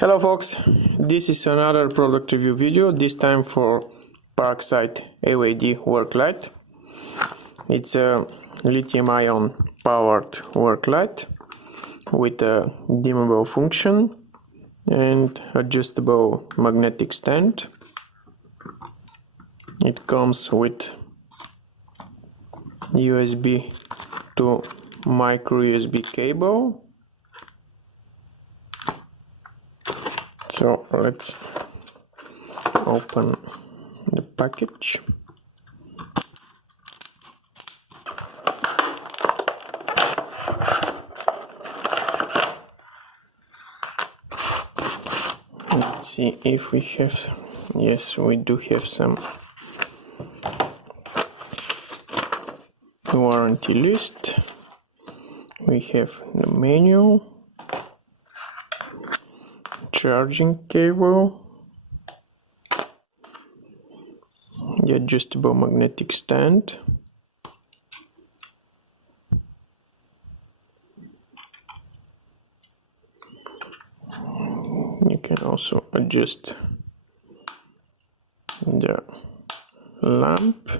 Hello folks, this is another product review video, this time for Parkside LED Work Light. It's a lithium-ion powered work light with a dimmable function and adjustable magnetic stand. It comes with USB to micro USB cable. So let's open the package. Let's see if we have, yes, we do have some warranty list. We have the manual, charging cable, the adjustable magnetic stand, you can also adjust the lamp.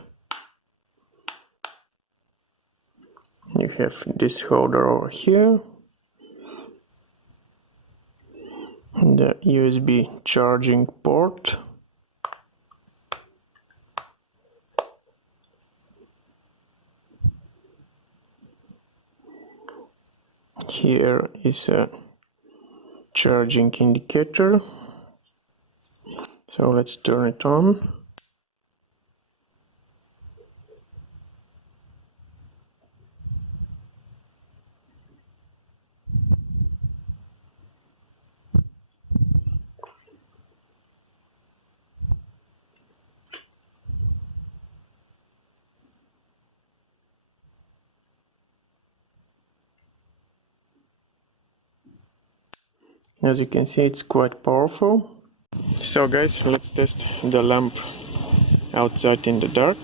You have this holder over here, the USB charging port, here is a charging indicator, so let's turn it on. As you can see, it's quite powerful. So guys, let's test the lamp outside in the dark.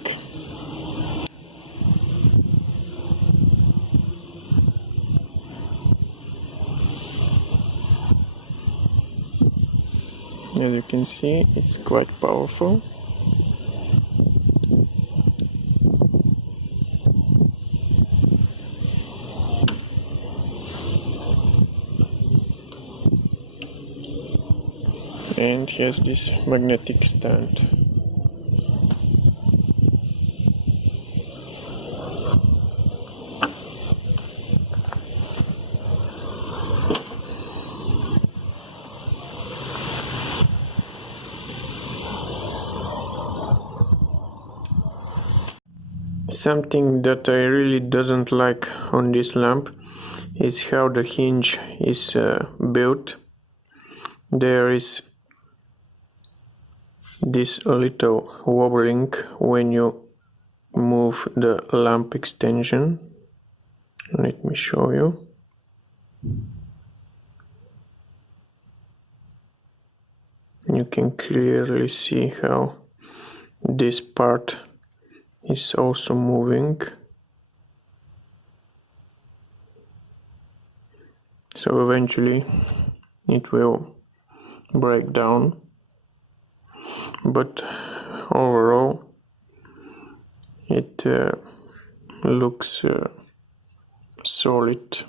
As you can see, it's quite powerful. And here's this magnetic stand. Something that I really doesn't like on this lamp is how the hinge is built. There is this little wobbling when you move the lamp extension. Let me show you. You can clearly see how this part is also moving. So eventually it will break down, but overall it looks solid.